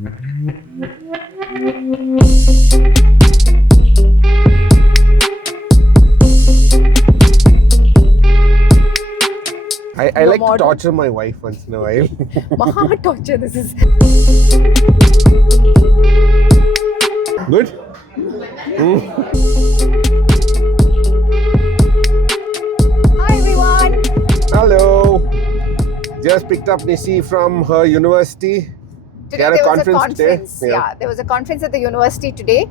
I like to torture my wife once in a while. Maha torture, this is. Good? Hi everyone! Hello. Just picked up Nishi from her university. Today had a there was a conference today. conference. Yeah, there was a conference at the university today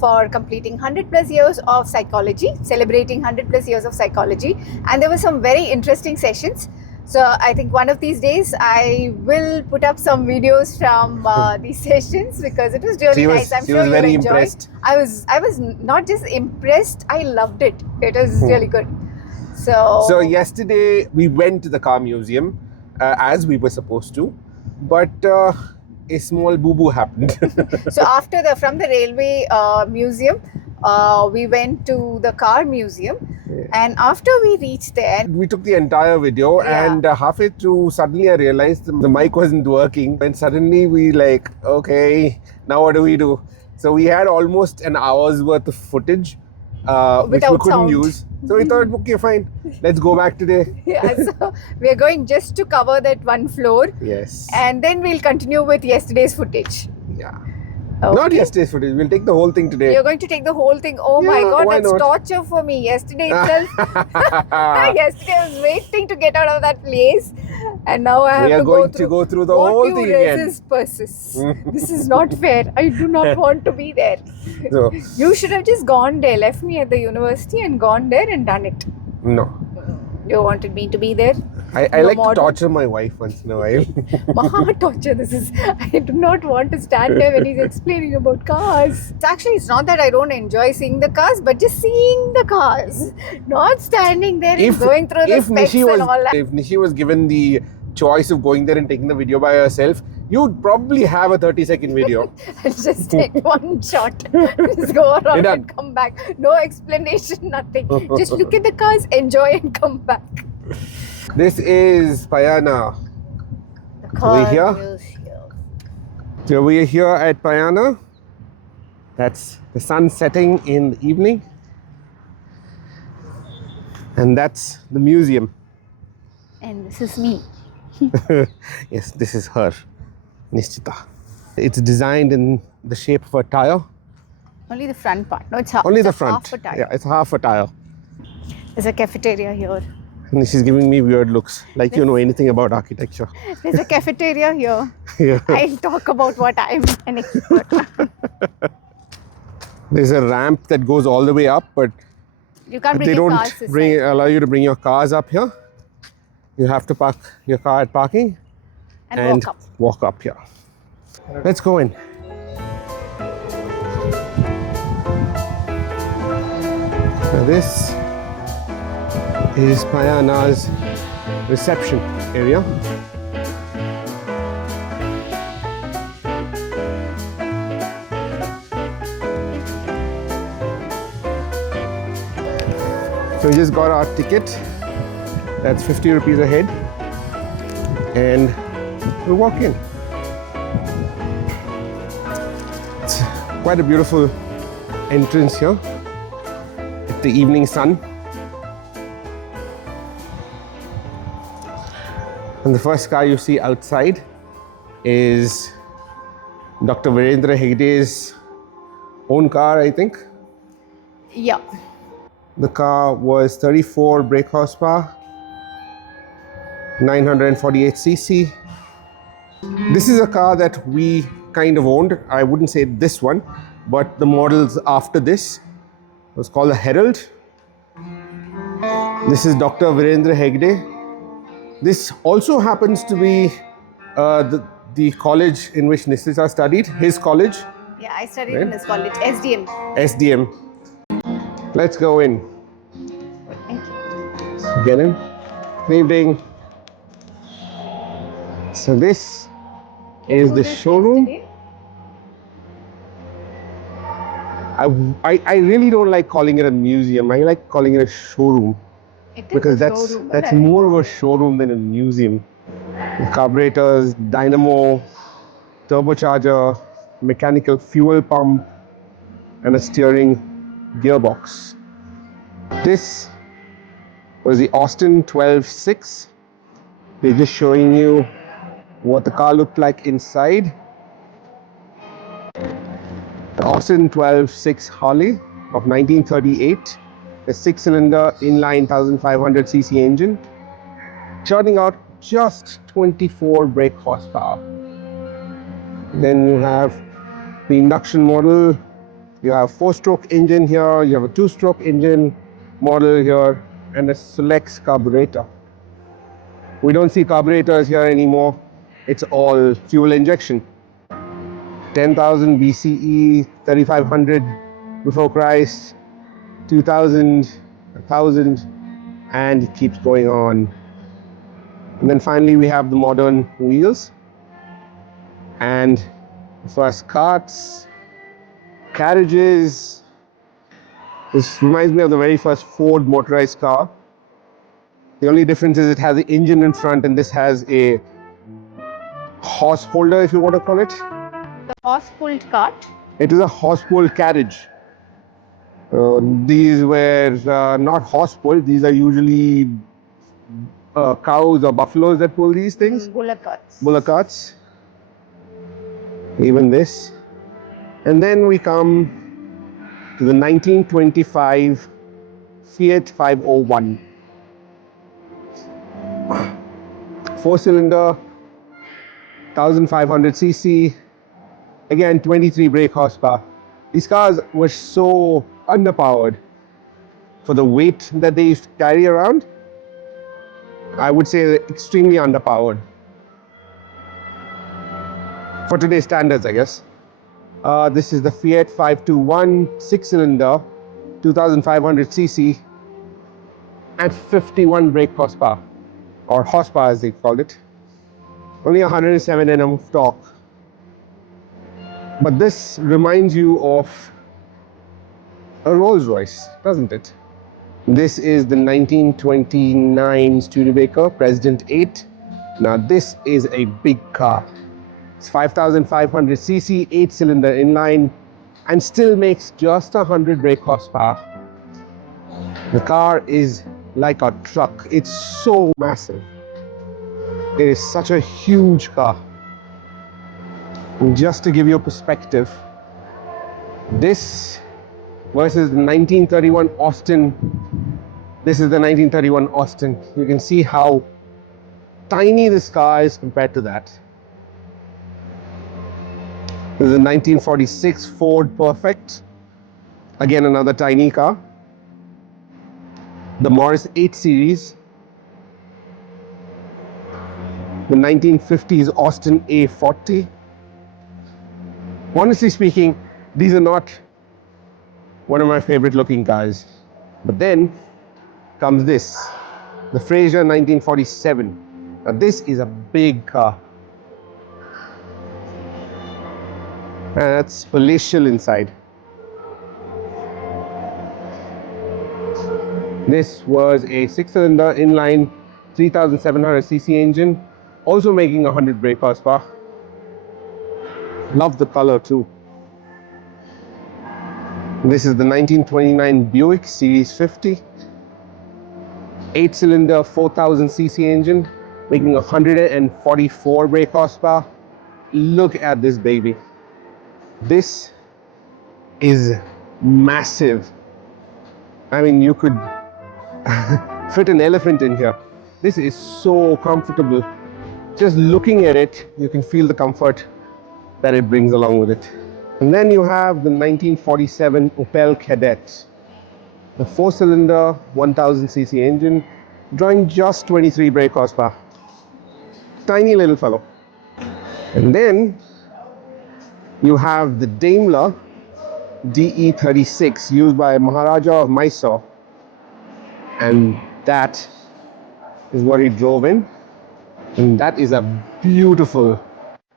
for completing 100 plus years of psychology, celebrating 100 plus years of psychology. And there were some very interesting sessions. So I think one of these days I will put up some videos from these sessions because it was really nice. I'm she sure was you'll very enjoy. impressed. I was not just impressed, I loved it. It was really good. So yesterday we went to the car museum as we were supposed to, but a small boo-boo happened. So from the railway museum, we went to the car museum, and after we reached there, we took the entire video, and halfway through, suddenly I realized the mic wasn't working, and suddenly we like, okay, now what do we do? So we had almost an hour's worth of footage, which we couldn't sound. use. So we thought, okay, fine, let's go back today. Yeah, so we're going just to cover that one floor. Yes. And then we'll continue with yesterday's footage. Yeah. Okay. Not yesterday's footage. We'll take the whole thing today. You're going to take the whole thing. Oh my God, why that's not? torture for me. Yesterday itself, yesterday I was waiting to get out of that place, and now I have to go through the whole thing again. Resist, persist. This is not fair. I do not want to be there. So, you should have just gone there, left me at the university and gone there and done it. No. You wanted me to be there? I like to torture my wife once in a while. Maha torture, this is. I do not want to stand there when he's explaining about cars. It's not that I don't enjoy seeing the cars, but just seeing the cars. Not standing there and going through the specs and all that. If Nishi was given the choice of going there and taking the video by herself, you'd probably have a 30-second video. Just take one shot. Just go around and come back. No explanation, nothing. Just look at the cars, enjoy and come back. This is Payana. The car here? museum. So we are here at Payana. That's the sun setting in the evening. And that's the museum. And this is me. Yes, this is her, Nishchita. It's designed in the shape of a tire. Only the front part. No, it's half. Only the front. Half a tire. Yeah, it's half a tire. There's a cafeteria here. And she's giving me weird looks, like you know anything about architecture. There's a cafeteria here. Yeah. I'll talk about what I'm an expert. There's a ramp that goes all the way up, but You can't bring they your don't cars this side. allow you to bring your cars up here. You have to park your car at parking and walk up here. Let's go in. Now this is Payana's reception area. So we just got our ticket. That's 50 rupees a head. And we'll walk in. It's quite a beautiful entrance here. At the evening sun. And the first car you see outside is Dr. Virendra Hegde's own car, I think. Yeah. The car was 34 brake horsepower, 948 cc. This is a car that we kind of owned. I wouldn't say this one, but the models after this. It was called the Herald. This is Dr. Virendra Hegde. This also happens to be the college in which Nishita studied, his college. Yeah, I studied in this college, SDM. SDM. Let's go in. Thank you. So get in. Good evening. So this is the showroom. I really don't like calling it a museum. I like calling it a showroom. Because that's more of a showroom than a museum. The carburetors, dynamo, turbocharger, mechanical fuel pump, and a steering gearbox. This was the Austin 12.6. They're just showing you what the car looked like inside. The Austin 12.6 Harley of 1938, a 6-cylinder inline 1500cc engine, churning out just 24 brake horsepower. Then you have the induction model. You have 4-stroke engine here, you have a 2-stroke engine model here, and a Solex carburetor. We don't see carburetors here anymore. It's all fuel injection. 10,000 BCE, 3,500 before Christ, 2,000, 1,000, and it keeps going on. And then finally we have the modern wheels and the first carts, carriages. This reminds me of the very first Ford motorized car. The only difference is it has the engine in front and this has a horse holder, if you want to call it. The horse-pulled cart. It is a horse-pulled carriage. These were not horse-pulled. These are usually cows or buffaloes that pull these things. Bullock carts. Bullock carts. Even this. And then we come to the 1925 Fiat 501. 4-cylinder, 1500cc. Again, 23 brake horsepower. These cars were so underpowered for the weight that they used to carry around. I would say extremely underpowered for today's standards, I guess. This is the Fiat 521 6-cylinder, 2500cc, and 51 brake horsepower, or horsepower as they called it. Only 107 Nm of torque. But this reminds you of a Rolls Royce, doesn't it? This is the 1929 Studebaker President 8. Now this is a big car. It's 5,500cc, 8-cylinder inline, and still makes just 100 brake horsepower. The car is like a truck. It's so massive. It is such a huge car. And just to give you a perspective, this versus the 1931 Austin. This is the 1931 Austin. You can see how tiny this car is compared to that. This is the 1946 Ford Perfect. Again, another tiny car. The Morris 8 Series. The 1950s Austin A40. Honestly speaking, these are not one of my favorite looking cars. But then comes this, the Fraser 1947. Now this is a big car. And that's palatial inside. This was a 6-cylinder inline 3,700cc engine, also making 100 brake horsepower. Love the color too. This is the 1929 Buick Series 50. 8-cylinder 4,000cc engine, making 144 brake horsepower. Look at this baby. This is massive. I mean, you could fit an elephant in here. This is so comfortable. Just looking at it, you can feel the comfort that it brings along with it. And then you have the 1947 Opel Kadett. The 4-cylinder 1000cc engine, drawing just 23 brake horsepower. Tiny little fellow. And then you have the Daimler DE36 used by Maharaja of Mysore. And that is what he drove in. And that is a beautiful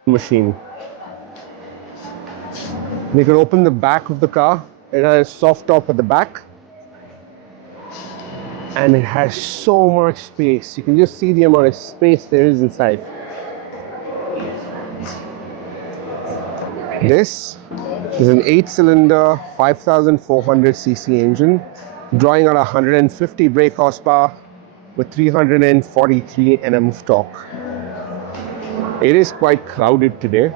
machine. You can open the back of the car. It has a soft top at the back. And it has so much space. You can just see the amount of space there is inside. This is an 8-cylinder 5,400cc engine, drawing out 150 brake horsepower with 343 Nm of torque. It is quite crowded today.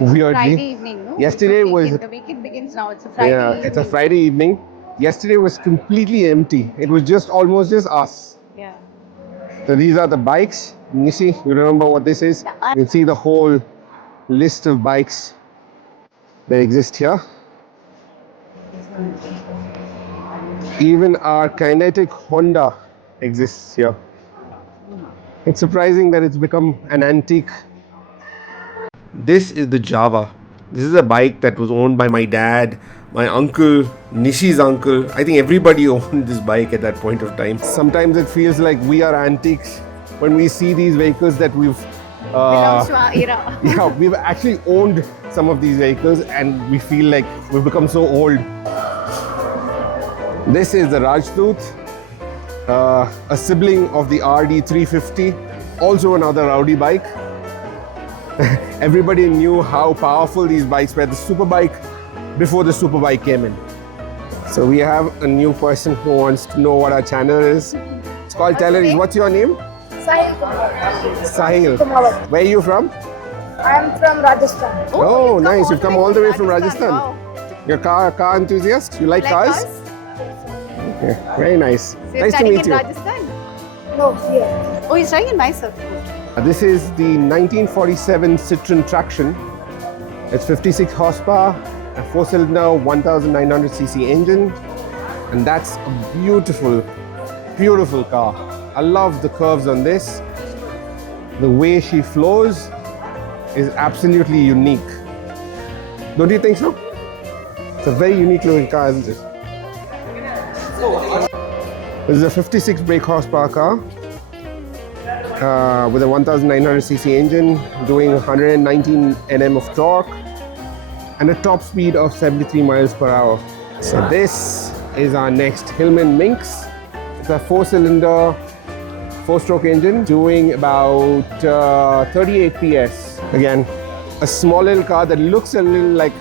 Weirdly. Friday evening, no? Yesterday was... The weekend begins now. It's a Friday evening. It's a Friday evening. Yesterday was completely empty. It was just almost just us. Yeah. So these are the bikes. Nishi, you remember what this is? Yeah. You can see the whole list of bikes that exist here. Even our kinetic Honda exists here. It's surprising that it's become an antique. This is the Java. This is a bike that was owned by my dad, my uncle, Nishi's uncle. I think everybody owned this bike at that point of time. Sometimes it feels like we are antiques when we see these vehicles that we've Belongs to our era. yeah, we've actually owned some of these vehicles and we feel like we've become so old. This is the Rajdoot, a sibling of the RD350, also another rowdy bike. Everybody knew how powerful these bikes were, the superbike before the superbike came in. So we have a new person who wants to know what our channel is. It's called Tellers. What's your name? Sahil. Sahil. Where are you from? I'm from Rajasthan. Oh, you've come nice. all You've the come way all the way from Rajasthan. Rajasthan. You're a car enthusiast? You like cars? Okay, very nice. So you're Nice to studying meet in you. No, Rajasthan? here. Oh, you're studying in Mysore. This is the 1947 Citroen Traction. It's 56 horsepower, a 4-cylinder 1900cc engine, and that's a beautiful, beautiful car. I love the curves on this. The way she flows is absolutely unique. Don't you think so? It's a very unique looking car, isn't it? This is a 56 brake horsepower car with a 1900cc engine, doing 119 Nm of torque and a top speed of 73 miles per hour. So this is our next Hillman Minx. It's a 4-cylinder, 4-stroke engine doing about 38 PS. Again, a small little car that looks a little like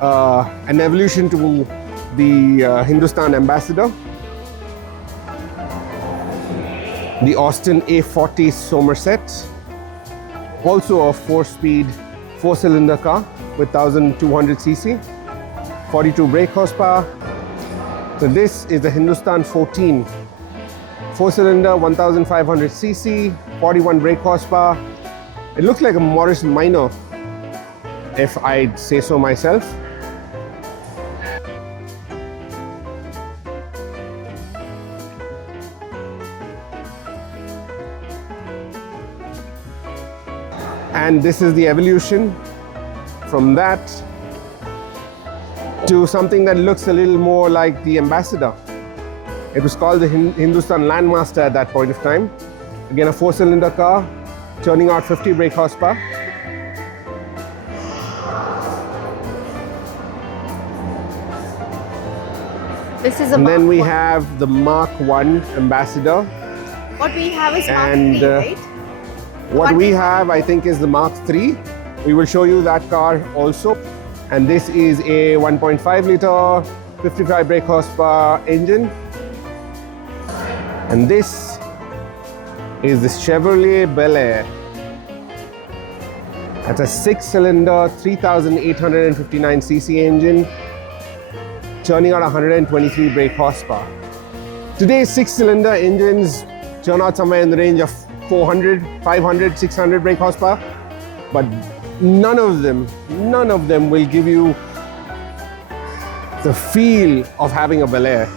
an evolution to the Hindustan Ambassador. The Austin A40 Somerset, also a 4-speed 4-cylinder car with 1200cc, 42 brake horsepower. So this is the Hindustan 14, 4-cylinder 1500cc, 41 brake horsepower. It looks like a Morris Minor, if I'd say so myself. And this is the evolution from that to something that looks a little more like the Ambassador. It was called the Hindustan Landmaster at that point of time. Again, a 4-cylinder car, turning out 50 brake horsepower. This is a And Mark then we 1. have the Mark 1 Ambassador. What we have is Mark And 3, right? what we have, I think, is the Mark 3. We will show you that car also. And this is a 1.5 liter, 55 brake horsepower engine. And this is the Chevrolet Bel Air. That's a 6-cylinder, 3,859cc engine, churning out 123 brake horsepower. Today's 6-cylinder engines churn out somewhere in the range of 400, 500, 600 brake horsepower, but none of them will give you the feel of having a Bel Air.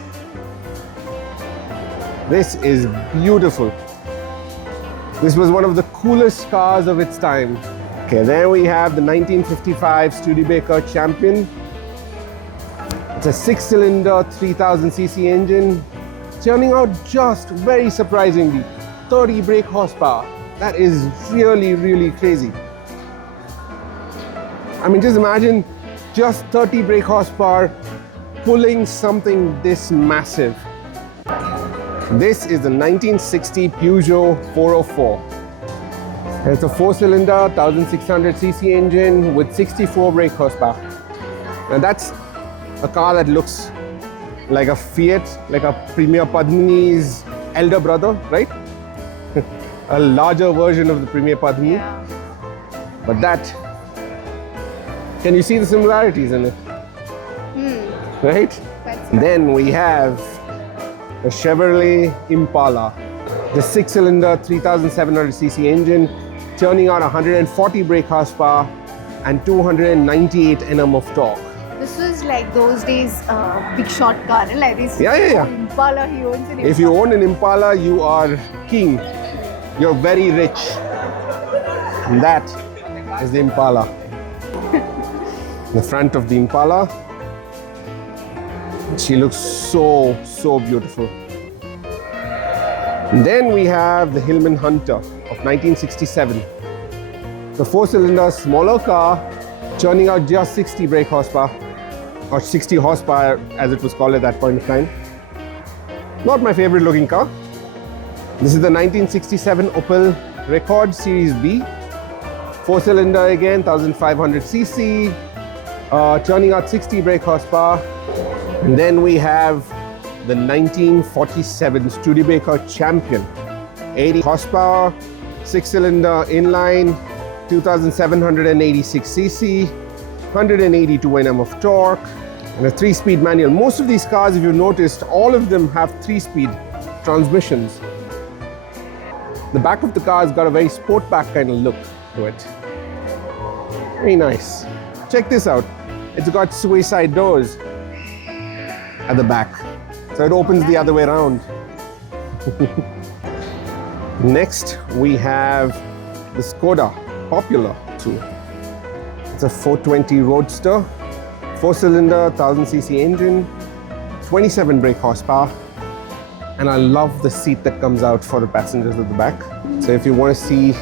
This is beautiful. This was one of the coolest cars of its time. Okay, there we have the 1955 Studebaker Champion. It's a 6-cylinder, 3000cc engine, churning out just very surprisingly 30 brake horsepower. That is really, really crazy. I mean, just imagine just 30 brake horsepower pulling something this massive. This is the 1960 Peugeot 404. It's a 4-cylinder, 1600cc engine with 64 brake horsepower. And that's a car that looks like a Fiat, like a Premier Padmini's elder brother, right? A larger version of the Premier Padmini. Yeah. But that, can you see the similarities in it? Right? That's Then we have the Chevrolet Impala, the 6-cylinder 3700cc engine, turning out 140 brake horsepower and 298 Nm of torque. This was like those days, big shot car, like this. Yeah. Impala, he owns an Impala. If you own an Impala, you are king. You're very rich. And that is the Impala. The front of the Impala. She looks so beautiful. And then we have the Hillman Hunter of 1967. The 4-cylinder, smaller car, churning out just 60 brake horsepower, or 60 horsepower as it was called at that point of time. Not my favorite looking car. This is the 1967 Opel Rekord Series B. 4-cylinder again, 1500cc, churning out 60 brake horsepower. And then we have the 1947 Studebaker Champion, 80 horsepower, 6-cylinder inline, 2786cc, 182 Nm of torque, and a 3-speed manual. Most of these cars, if you've noticed, all of them have 3-speed transmissions. The back of the car has got a very sport back kind of look to it. Very nice. Check this out. It's got suicide doors at the back, so it opens the other way around. Next, we have the Skoda Popular 2. It's a 420 Roadster, 4-cylinder, 1000cc engine, 27 brake horsepower, and I love the seat that comes out for the passengers at the back. So if you want to see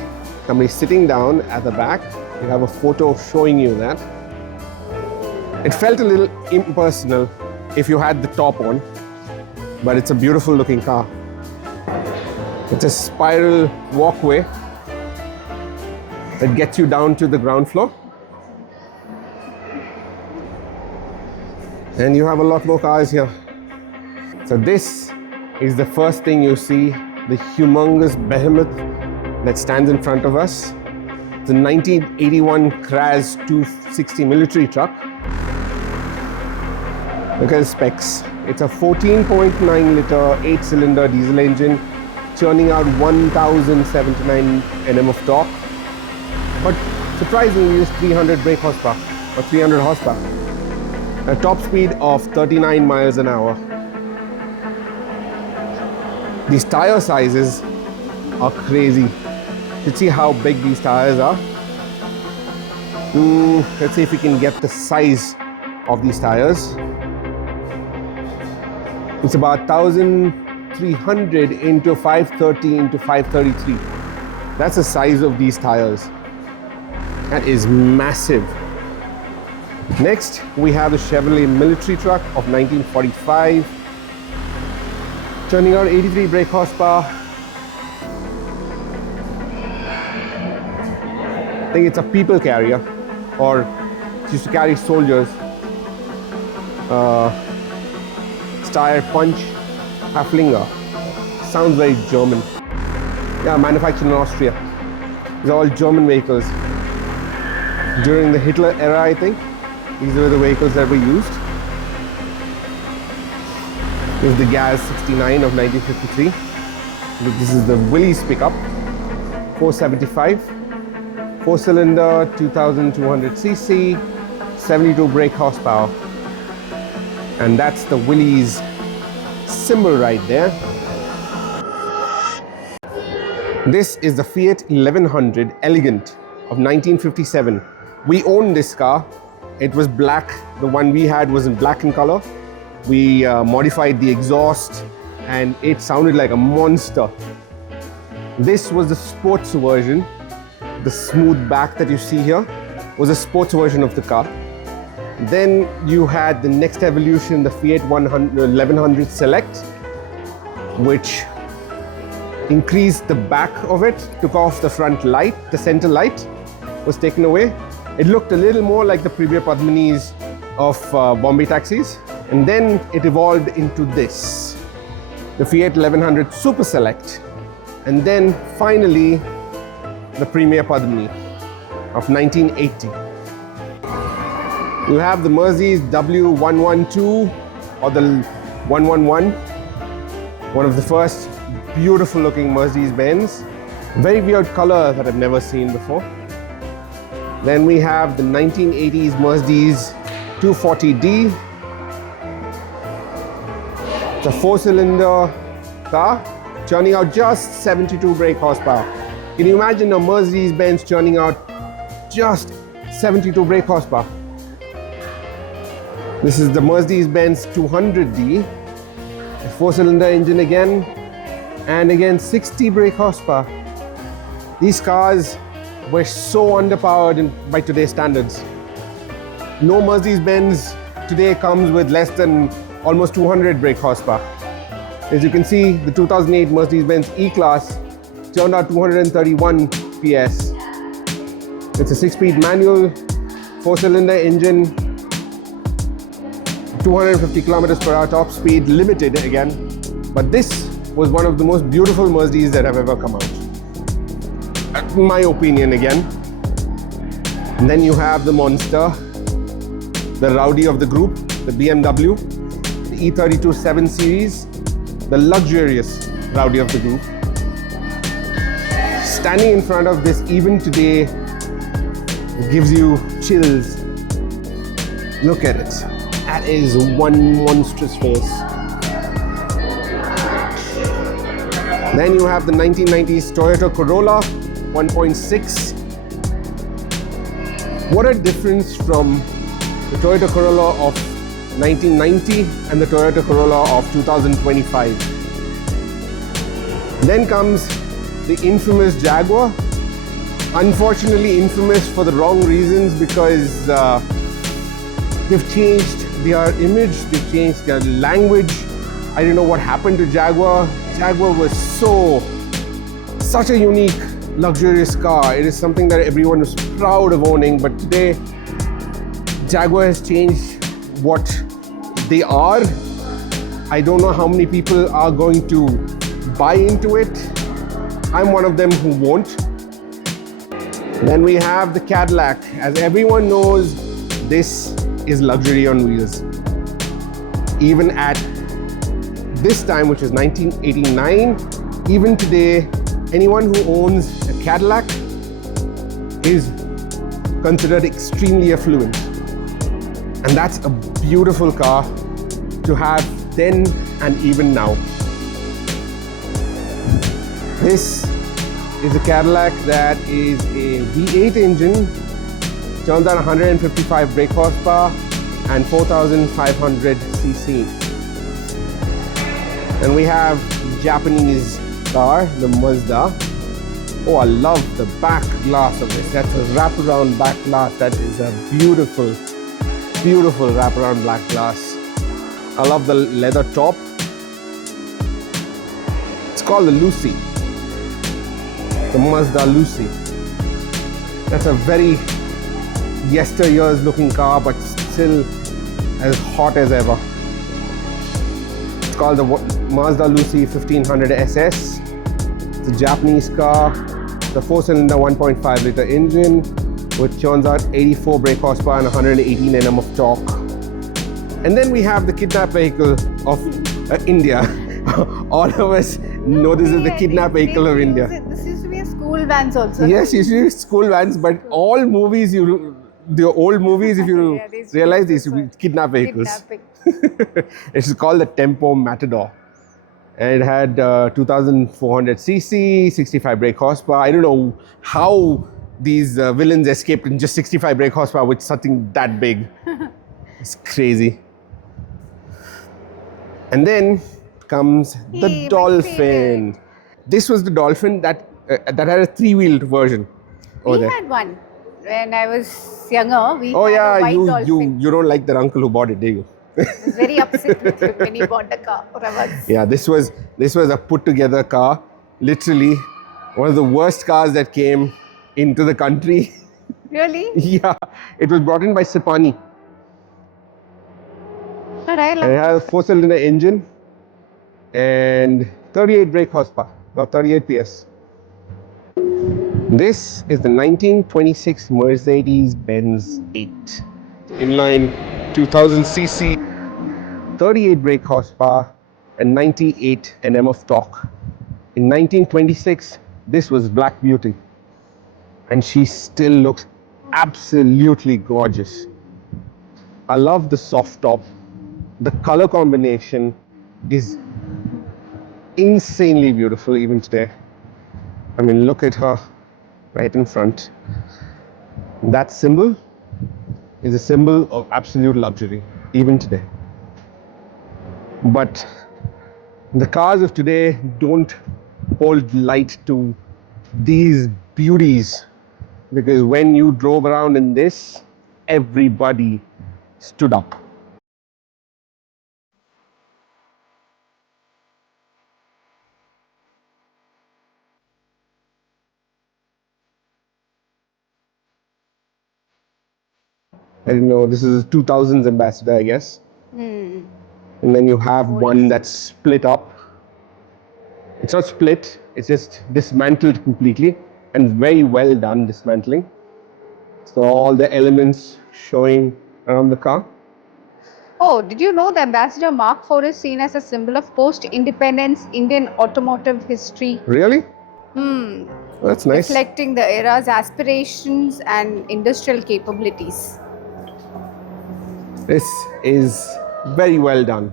somebody sitting down at the back, you have a photo showing you that. It felt a little impersonal if you had the top on, but it's a beautiful looking car. It's a spiral walkway that gets you down to the ground floor. And you have a lot more cars here. So this is the first thing you see, the humongous behemoth that stands in front of us. It's a 1981 Kraz 260 military truck. Look at the specs. It's a 14.9 liter 8-cylinder diesel engine, churning out 1079 Nm of torque. But surprisingly, it's 300 brake horsepower or 300 horsepower. A top speed of 39 miles an hour. These tire sizes are crazy. You see how big these tires are? Let's see if we can get the size of these tires. It's about 1300 into 530 into 533. That's the size of these tires. That is massive. Next, we have the Chevrolet military truck of 1945, churning out 83 brake horsepower. I think it's a people carrier, or it used to carry soldiers. Steyr Punch Haflinger. Sounds very German. Yeah, manufactured in Austria. These are all German vehicles. During the Hitler era, I think. These were the vehicles that were used. This is the Gaz 69 of 1953. This is the Willys pickup, 475, 4-cylinder, 2200cc, 72 brake horsepower. And that's the Willys symbol right there. This is the Fiat 1100 Elegant of 1957. We owned this car. It was black. The one we had was in black in color. We modified the exhaust and it sounded like a monster. This was the sports version. The smooth back that you see here was a sports version of the car. Then you had the next evolution, the Fiat 1100 Select, which increased the back of it, took off the front light, the center light was taken away. It looked a little more like the previous Padminis of Bombay taxis. And then it evolved into this, the Fiat 1100 Super Select. And then finally, the Premier Padmini of 1980. You have the Mercedes W112 or the 111, one of the first beautiful looking Mercedes-Benz. Very weird color that I've never seen before. Then we have the 1980s Mercedes 240D. It's a 4-cylinder car churning out just 72 brake horsepower. Can you imagine a Mercedes-Benz churning out just 72 brake horsepower? This is the Mercedes-Benz 200D, a 4-cylinder engine again, and again 60 brake horsepower. These cars were so underpowered by today's standards. No Mercedes-Benz today comes with less than almost 200 brake horsepower. As you can see, the 2008 Mercedes-Benz E-Class turned out 231 PS. It's a 6-speed manual, 4-cylinder engine, 250 kilometers per hour top speed, limited again. But this was one of the most beautiful Mercedes that have ever come out, in my opinion again. And then you have the monster, the rowdy of the group, the BMW, the E32 7 Series, the luxurious rowdy of the group. Standing in front of this even today gives you chills. Look at it. That is one monstrous face. Then you have the 1990s Toyota Corolla 1.6. What a difference from the Toyota Corolla of 1990 and the Toyota Corolla of 2025. Then comes the infamous Jaguar. Unfortunately infamous for the wrong reasons, because they've changed their image, they've changed their language. I don't know what happened to Jaguar. Jaguar was such a unique, luxurious car. It is something that everyone was proud of owning, but today Jaguar has changed what they are. I don't know how many people are going to buy into it. I'm one of them who won't. Then we have the Cadillac. As everyone knows, this is luxury on wheels. Even at this time, which is 1989, even today, anyone who owns a Cadillac is considered extremely affluent. And that's a beautiful car to have then and even now. This is a Cadillac that is a V8 engine, turns out 155 brake horsepower and 4,500 cc. And we have the Japanese car, the Mazda. Oh, I love the back glass of this. That's a wraparound back glass. That is a beautiful, beautiful wraparound black glass. I love the leather top. It's called the Lucy. The Mazda Lucy. That's a very yesteryears looking car, but still as hot as ever. It's called the Mazda Lucy 1500 SS. It's a Japanese car. The 4-cylinder 1.5 liter engine, which churns out 84 brake horsepower and 118 Nm of torque. And then we have the kidnap vehicle of India. All of us know this is the kidnap vehicle of India. This used to be a school vans also. Yes, usually school vans, but all movies, the old movies, if you Yeah, these realize, vehicles these were kidnap vehicles. Kidnapping. It's called the Tempo Matador. And it had 2,400 cc, 65 brake horsepower. I don't know how these villains escaped in just 65 brake horsepower with something that big. It's crazy. And then comes the Hey, my Dolphin. favorite. This was the Dolphin that had a 3-wheeled version over We there. had one when I was younger. We Oh had a yeah, white dolphin. you don't like the uncle who bought it, do you? I was very upset with him when he bought the car for us. Yeah, this was a put together car. Literally, one of the worst cars that came into the country. Really? Yeah, it was brought in by Sipani. But I And it love has a 4-cylinder engine and 38 brake horsepower, or 38 PS. This is the 1926 Mercedes-Benz 8. Inline 2000cc, 38 brake horsepower and 98 Nm of torque. In 1926, this was Black Beauty. And she still looks absolutely gorgeous. I love the soft top. The color combination is insanely beautiful even today. I mean, look at her right in front. That symbol is a symbol of absolute luxury even today. But the cars of today don't hold light to these beauties, because when you drove around in this, everybody stood up. I don't know, this is a 2000s ambassador, I guess. And then you have one that's split up. It's not split, it's just dismantled completely, and very well done dismantling. So all the elements showing around the car. Oh, did you know the Ambassador Mark IV is seen as a symbol of post-independence Indian automotive history? Really? Hmm. That's nice. Reflecting the era's aspirations and industrial capabilities. This is very well done.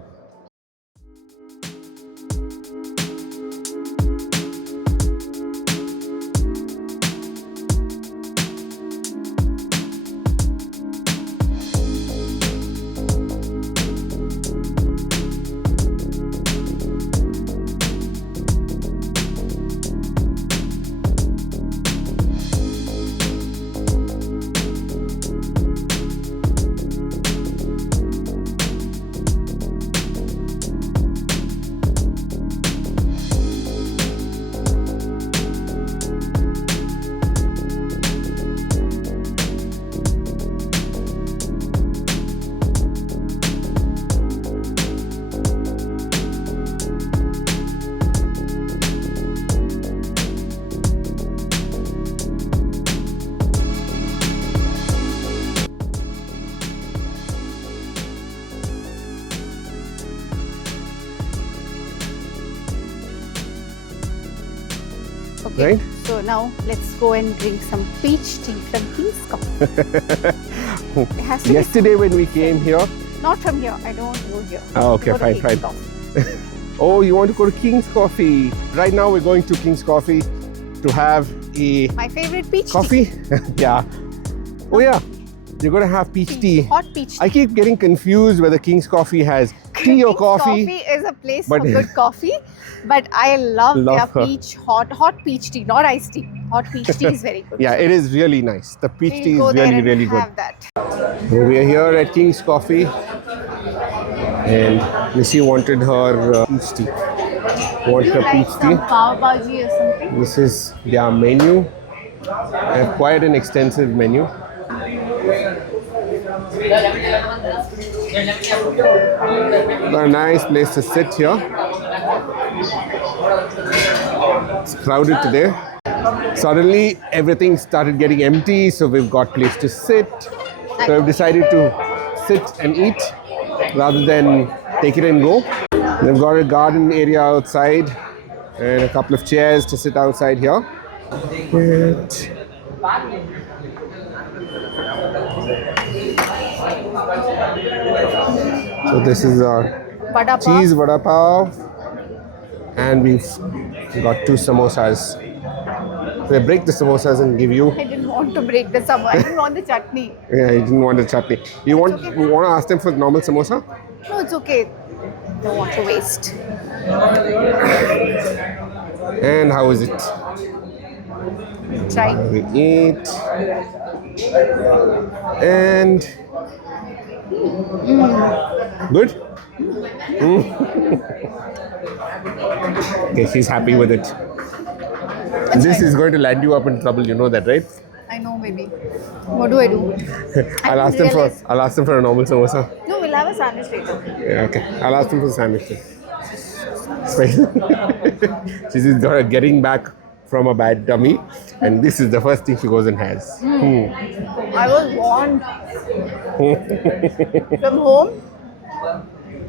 Okay. Right? So now let's go and drink some peach tea from King's Coffee. It has to be Yesterday when we came here. not from here. I don't go here. Oh, okay, Go to fine, King's fine. Coffee. Oh, you want to go to King's Coffee? Right now we're going to King's Coffee to have a My favorite peach tea. coffee. Yeah. Oh yeah, you're going to have peach tea. Hot peach tea. I keep getting confused whether King's Coffee has tea or King's coffee. is a place but- for good coffee, but I love Love her. their peach hot peach tea, not iced tea. Hot peach tea is very good. Yeah, it is really nice. The peach We'll tea go is there really, and really good. have that. So we are here at King's Coffee, and Missy wanted her peach tea. Want her peach tea? pav bhaji or something? This is their menu. They have quite an extensive menu. Got a nice place to sit here. It's crowded today. Suddenly everything started getting empty, so we've got place to sit. So we've decided to sit and eat rather than take it and go. They've got a garden area outside and a couple of chairs to sit outside here. It- So this is our Vada pav. cheese vada pav, and we've got 2 samosas. They break the samosas and give you. I didn't want to break the samosa. I didn't want the chutney. Yeah, you didn't want the chutney. You want to ask them for normal samosa? No, it's okay. Don't want to waste. And how is it? Try. We eat. And good. Okay, she's happy with it. This right. is going to land you up in trouble. You know that, right? I know, maybe. What do I do? I'll ask them realize- for a normal samosa. No, we'll have a sandwich later. Yeah, okay. I'll ask them for the sandwich. Then. She's getting back from a bad tummy, and this is the first thing she goes and has. I was warned from home.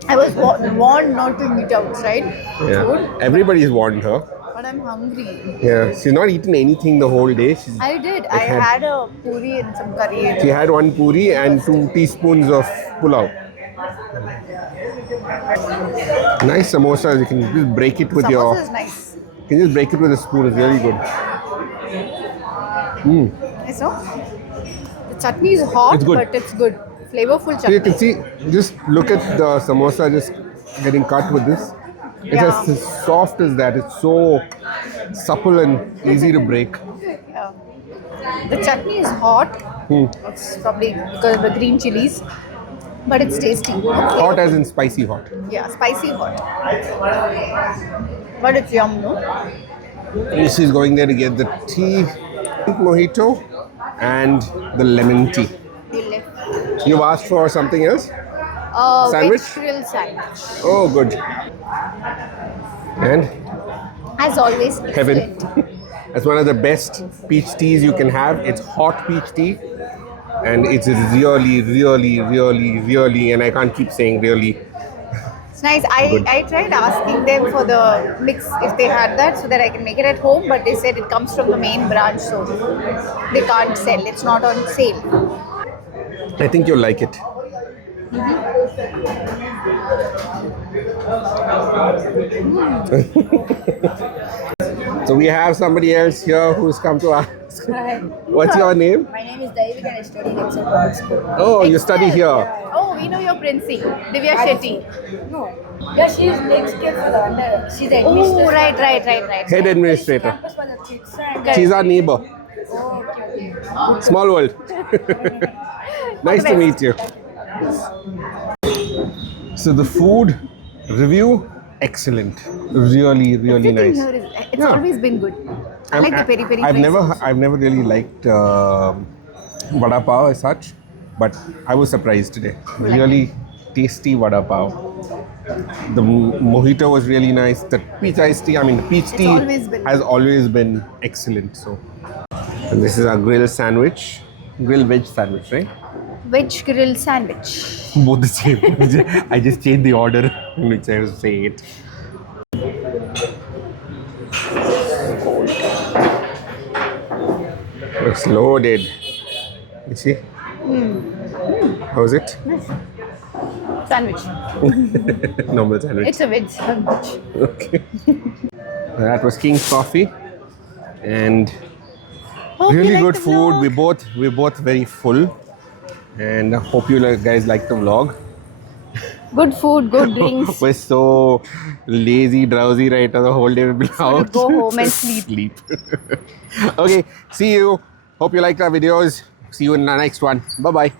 I was warned not to eat outside Yeah. food, Everybody's warned her. but I'm hungry. Yeah. She's not eaten anything the whole day. I did. I had a puri and some curry. She had 1 puri and 2 teaspoons of pulao. Nice samosas. You can just break it with Samosa is nice. You can just break it with a spoon. It's really good. Nice, no? The chutney is hot, It's good. but it's good. Flavorful So you chutney. can see, just look at the samosa just getting cut with this. It's Yeah. as soft as that. It's so supple and easy to break. Yeah. The chutney is hot. It's probably because of the green chilies, but it's tasty. Hot as in spicy hot. Yeah, spicy hot. But it's yum, no? She's going there to get the tea mojito and the lemon tea. You've asked for something else? Sandwich? Veg grill sandwich. Oh, good. And As always, heaven. excellent. That's one of the best peach teas you can have. It's hot peach tea. And it's really, really, really, really, and I can't keep saying really. It's nice. Good. I tried asking them for the mix if they had that so that I can make it at home, but they said it comes from the main branch, so they can't sell. It's not on sale. I think you'll like it. So we have somebody else here who's come to ask. Hi. What's your name? My name is David and I study in Excel Public School. Oh, you study here. Oh, we know your Princey, Divya Shetty. No. Yeah, she is next year for the under. She's the Oh, administrator. right. Head administrator. Campus for the kids and She's our neighbor. oh, okay. Small world. Nice to meet you. So the food review, excellent. Really, really Everything nice. here it's Yeah. always been good. I like the peri peri. I've never really liked vada pav as such, but I was surprised today. Really tasty vada pav. The mojito was really nice. The peach iced tea, peach tea always been has always been excellent. So, and this is our grill sandwich, grill veg sandwich, right? Veg grill sandwich. Both the same. I just changed the order in which I was saying it. It's loaded. You see? How's it? Sandwich. Normal sandwich. It's a veg sandwich. Okay. That was King's Coffee, and Hope you really like good the food. vlog. We're both very full, and I hope you guys like the vlog. Good food, good drinks. We're so lazy, drowsy right now. The whole day we've been out. go home and sleep. Okay, see you. Hope you liked our videos. See you in the next one. Bye bye.